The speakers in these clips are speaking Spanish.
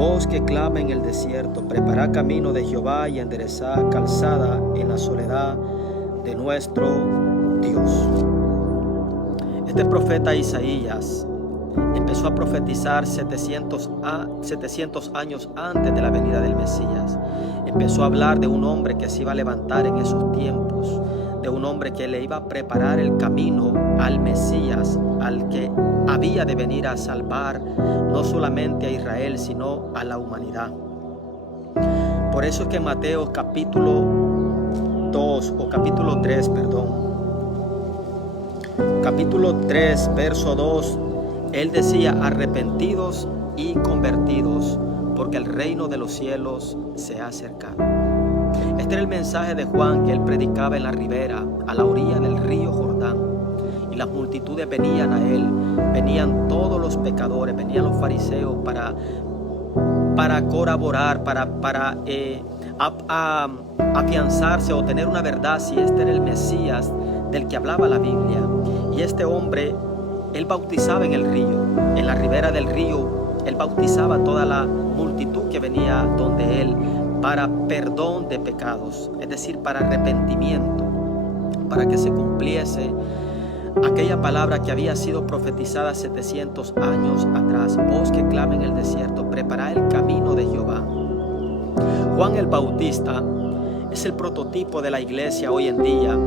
Voz que clama en el desierto, preparad camino de Jehová y enderezad calzada en la soledad de nuestro Dios. Este profeta Isaías empezó a profetizar 700 años antes de la venida del Mesías. Empezó a hablar de un hombre que se iba a levantar en esos tiempos, de un hombre que le iba a preparar el camino al Mesías, al que había de venir a salvar no solamente a Israel, sino a la humanidad. Por eso es que en Mateo capítulo 3, verso 2, él decía: arrepentidos y convertidos, porque el reino de los cielos se ha acercado. Este era el mensaje de Juan que él predicaba en la ribera, a la orilla del río Jordán. Y las multitudes venían a él, venían todos los pecadores, venían los fariseos para corroborar, para afianzarse o tener una verdad si este era el Mesías del que hablaba la Biblia. Y este hombre, él bautizaba en el río, en la ribera del río, él bautizaba a toda la multitud que venía donde él para perdón de pecados, es decir, para arrepentimiento, para que se cumpliese aquella palabra que había sido profetizada 700 años atrás. Voz que clama en el desierto, preparad el camino de Jehová. Juan el Bautista es el prototipo de la iglesia hoy en día,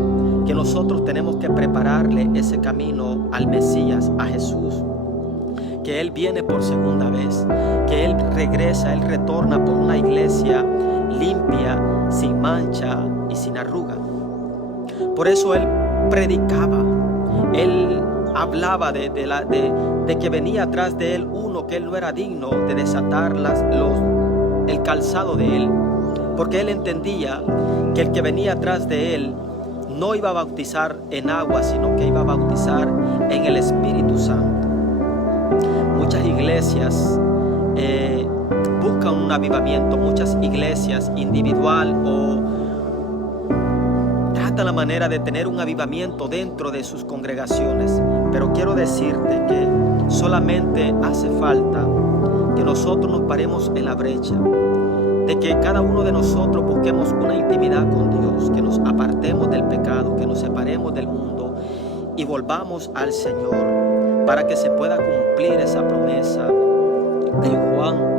que nosotros tenemos que prepararle ese camino al Mesías, a Jesús, que Él viene por segunda vez, que Él regresa, Él retorna por una iglesia limpia, sin mancha y sin arruga. Por eso Él predicaba, Él hablaba de que venía atrás de Él uno que Él no era digno de desatar el calzado de Él, porque Él entendía que el que venía atrás de Él no iba a bautizar en agua, sino que iba a bautizar en el Espíritu Santo. Muchas iglesias buscan un avivamiento, muchas iglesias individual o tratan la manera de tener un avivamiento dentro de sus congregaciones, pero quiero decirte que solamente hace falta que nosotros nos paremos en la brecha, de que cada uno de nosotros busquemos una intimidad con Dios, que nos apartemos del pecado, que nos separemos del mundo y volvamos al Señor para que se pueda cumplir esa promesa de Juan.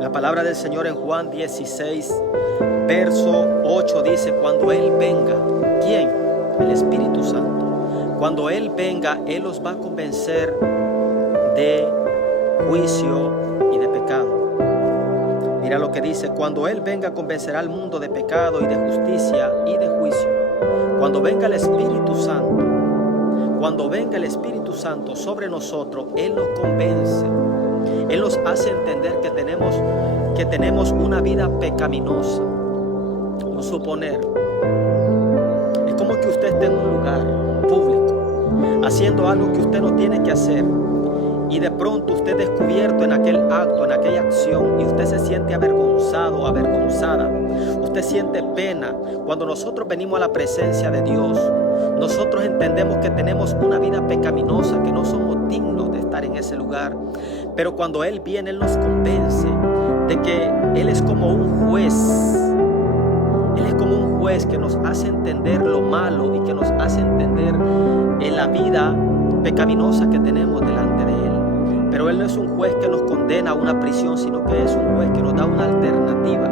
La palabra del Señor en Juan 16, verso 8 dice: cuando Él venga, ¿quién? El Espíritu Santo. Cuando Él venga, Él los va a convencer de juicio y de pecado. Mira lo que dice: cuando Él venga, convencerá al mundo de pecado y de justicia y de juicio. Cuando venga el Espíritu Santo, sobre nosotros, Él nos convence. Él nos hace entender que tenemos una vida pecaminosa. Un suponer. Es como que usted esté en un lugar público, haciendo algo que usted no tiene que hacer. Y de pronto usted es descubierto en aquel acto, en aquella acción, y usted se siente avergonzado o avergonzada. Usted siente pena. Cuando nosotros venimos a la presencia de Dios, nosotros entendemos que tenemos una vida pecaminosa, que no somos dignos de estar en ese lugar. Pero cuando Él viene, Él nos convence de que Él es como un juez. Él es como un juez que nos hace entender lo malo y que nos hace entender en la vida pecaminosa que tenemos delante de Él. Pero Él no es un juez que nos condena a una prisión, sino que es un juez que nos da una alternativa.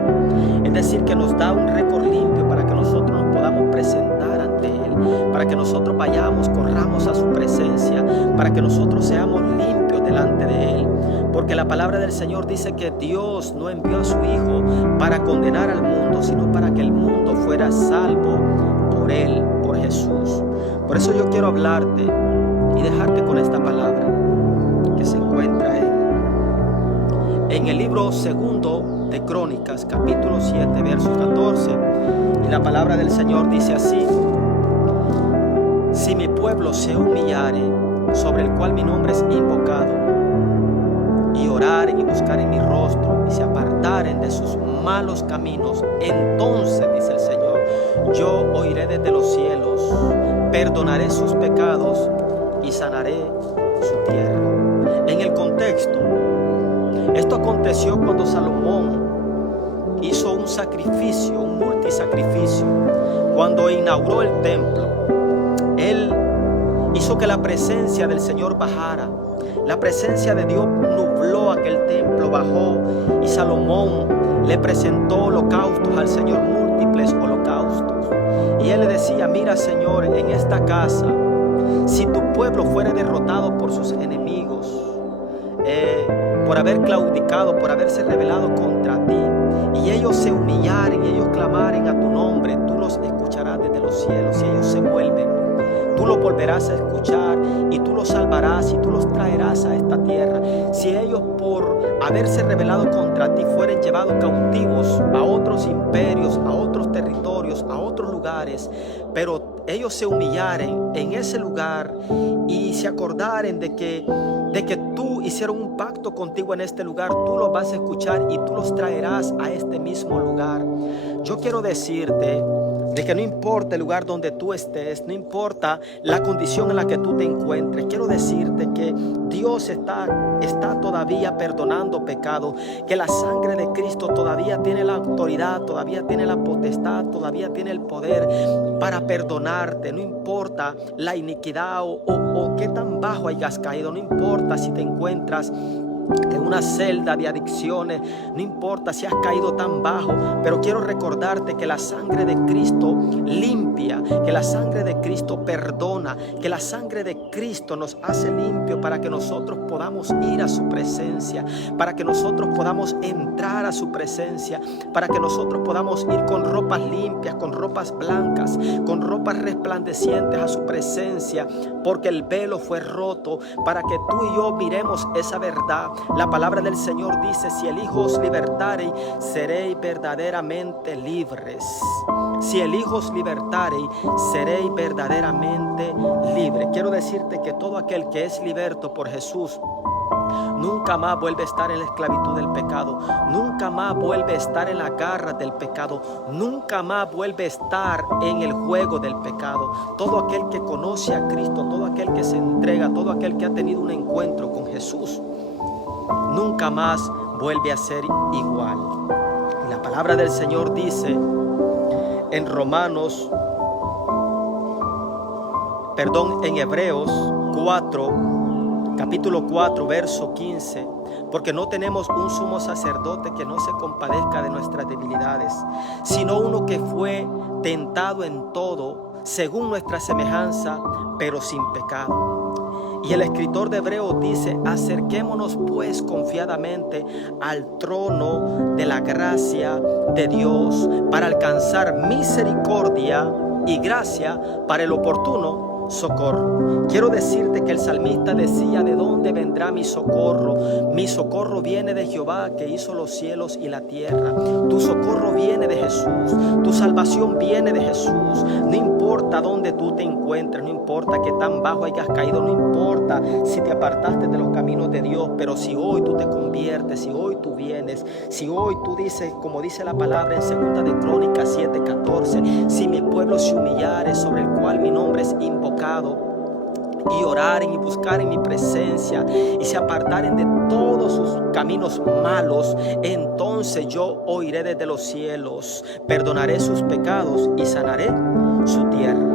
Es decir, que nos da un récord limpio para que nosotros nos podamos presentar ante Él, para que nosotros vayamos, corramos a su presencia, para que nosotros seamos limpios delante de Él. Porque la palabra del Señor dice que Dios no envió a su Hijo para condenar al mundo, sino para que el mundo fuera salvo por Él, por Jesús. Por eso yo quiero hablarte y dejarte con esta palabra que se encuentra en el libro segundo de Crónicas, capítulo 7, verso 14. Y la palabra del Señor dice así: si mi pueblo se humillare, sobre el cual mi nombre es invocado, y oraren y buscaren mi rostro, y se apartaren de sus malos caminos, entonces, dice el Señor, yo oiré desde los cielos, perdonaré sus pecados y sanaré su tierra. En el contexto, Esto aconteció cuando Salomón hizo un sacrificio, un multisacrificio. Cuando inauguró el templo, él hizo que la presencia del Señor bajara. La presencia de Dios nubló aquel templo, bajó, y Salomón le presentó holocaustos al Señor, múltiples holocaustos. Y él le decía: mira, Señor, en esta casa, si tu pueblo fuera derrotado por sus enemigos, por haber claudicado, por haberse rebelado contra ti, y ellos se humillaren y ellos clamaren a tu nombre, tú los escucharás desde los cielos. Si ellos se vuelven, tú los volverás a escuchar y tú los salvarás y tú los traerás a esta tierra. Si ellos, por haberse rebelado contra ti, fueren llevados cautivos a otros imperios, a otros territorios, a otros lugares, pero ellos se humillaren en ese lugar y se acordaren de que tú hicieron un pacto contigo en este lugar, tú los vas a escuchar y tú los traerás a este mismo lugar. Yo quiero decirte de que no importa el lugar donde tú estés, no importa la condición en la que tú te encuentres, quiero decirte que Dios está todavía perdonando pecado, que la sangre de Cristo todavía tiene la autoridad, todavía tiene la potestad, todavía tiene el poder para perdonarte. No importa la iniquidad o qué tan bajo hayas caído, no importa si te encuentras en una celda de adicciones, no importa si has caído tan bajo, pero quiero recordarte que la sangre de Cristo limpia, que la sangre de Cristo perdona, que la sangre de Cristo nos hace limpio para que nosotros podamos ir a su presencia, para que nosotros podamos entrar a su presencia, para que nosotros podamos ir con ropas limpias, con ropas blancas, con ropas resplandecientes a su presencia, porque el velo fue roto para que tú y yo miremos esa verdad. La palabra del Señor dice: si el Hijo os libertare, seréis verdaderamente libres. Si el Hijo os libertare, seréis verdaderamente libres. Quiero decirte que todo aquel que es liberto por Jesús nunca más vuelve a estar en la esclavitud del pecado, nunca más vuelve a estar en la garra del pecado, nunca más vuelve a estar en el juego del pecado. Todo aquel que conoce a Cristo, todo aquel que se entrega, todo aquel que ha tenido un encuentro con Jesús, nunca más vuelve a ser igual. La palabra del Señor dice en Hebreos 4, capítulo 4, verso 15: porque no tenemos un sumo sacerdote que no se compadezca de nuestras debilidades, sino uno que fue tentado en todo, según nuestra semejanza, pero sin pecado. Y el escritor de Hebreos dice: acerquémonos pues confiadamente al trono de la gracia de Dios para alcanzar misericordia y gracia para el oportuno socorro. Quiero decirte que el salmista decía: ¿de dónde vendrá mi socorro? Mi socorro viene de Jehová, que hizo los cielos y la tierra. Tu socorro viene de Jesús, tu salvación viene de Jesús. No importa dónde tú te encuentres, no importa que tan bajo hayas caído, no importa si te apartaste de los caminos de Dios, pero si hoy tú te conviertes, si hoy tú vienes, si hoy tú dices, como dice la palabra en 2 de Crónicas 7:14: si mi pueblo se humillare, sobre el cual mi nombre es invocado, y oraren y buscaren mi presencia y se apartaren de todos sus caminos malos, entonces yo oiré desde los cielos, perdonaré sus pecados y sanaré su tierra.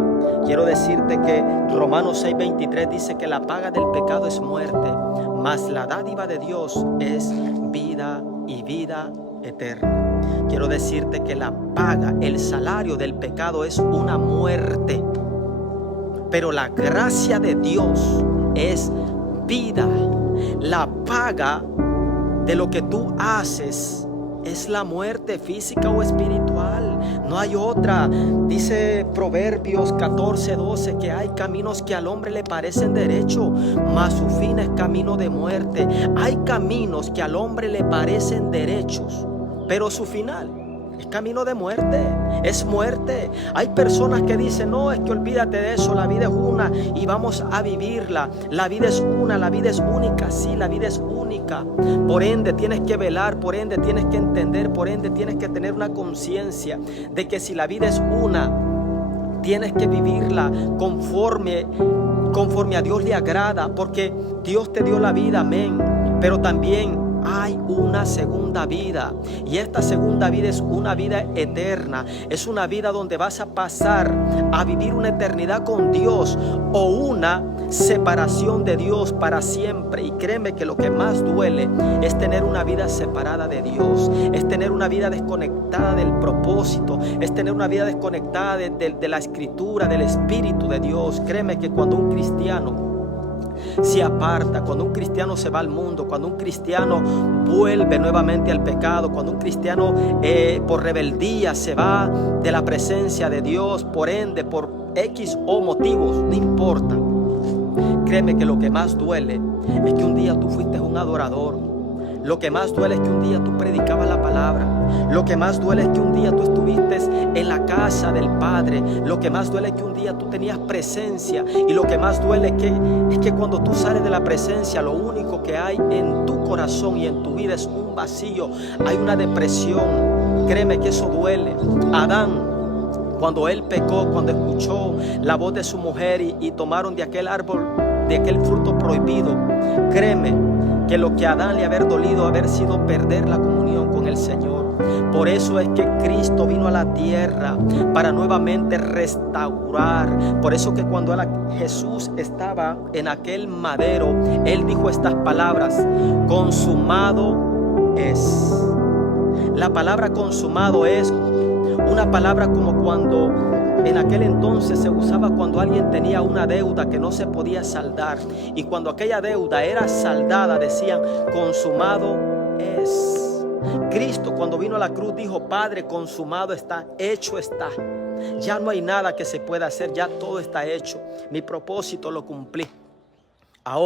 Quiero decirte que Romanos 6:23 dice que la paga del pecado es muerte, mas la dádiva de Dios es vida y vida eterna. Quiero decirte que la paga, el salario del pecado es una muerte, pero la gracia de Dios es vida. La paga de lo que tú haces es la muerte física o espiritual. No hay otra. Dice Proverbios 14:12 que hay caminos que al hombre le parecen derecho, mas su fin es camino de muerte. Hay caminos que al hombre le parecen derechos, pero su final es camino de muerte, es muerte. Hay personas que dicen: no, es que olvídate de eso, la vida es una y vamos a vivirla. La vida es una, la vida es única, sí, la vida es única. Por ende tienes que velar, por ende tienes que entender, por ende tienes que tener una conciencia de que si la vida es una, tienes que vivirla conforme a Dios le agrada, porque Dios te dio la vida, amén, pero también hay una segunda vida. Y esta segunda vida es una vida eterna. Es una vida donde vas a pasar a vivir una eternidad con Dios o una separación de Dios para siempre. Y créeme que lo que más duele es tener una vida separada de Dios, es tener una vida desconectada del propósito, es tener una vida desconectada de la escritura, del Espíritu de Dios. Créeme que cuando un cristiano se aparta, cuando un cristiano se va al mundo, cuando un cristiano vuelve nuevamente al pecado, cuando un cristiano por rebeldía se va de la presencia de Dios, por ende, por X o motivos, no importa. Créeme que lo que más duele es que un día tú fuiste un adorador. Lo que más duele es que un día tú predicabas la palabra. Lo que más duele es que un día tú estuviste en la casa del Padre. Lo que más duele es que un día tú tenías presencia. Y lo que más duele es que cuando tú sales de la presencia, lo único que hay en tu corazón y en tu vida es un vacío. Hay una depresión. Créeme que eso duele. Adán, cuando él pecó, cuando escuchó la voz de su mujer y tomaron de aquel árbol, de aquel fruto prohibido, créeme que lo que a Adán le haber dolido haber sido perder la comunión con el Señor. Por eso es que Cristo vino a la tierra para nuevamente restaurar. Por eso que cuando Jesús estaba en aquel madero, Él dijo estas palabras: consumado es. La palabra consumado es una palabra como cuando en aquel entonces se usaba cuando alguien tenía una deuda que no se podía saldar. Y cuando aquella deuda era saldada, decían: consumado es. Cristo, cuando vino a la cruz, dijo: Padre, consumado está, hecho está. Ya no hay nada que se pueda hacer, ya todo está hecho. Mi propósito lo cumplí. Ahora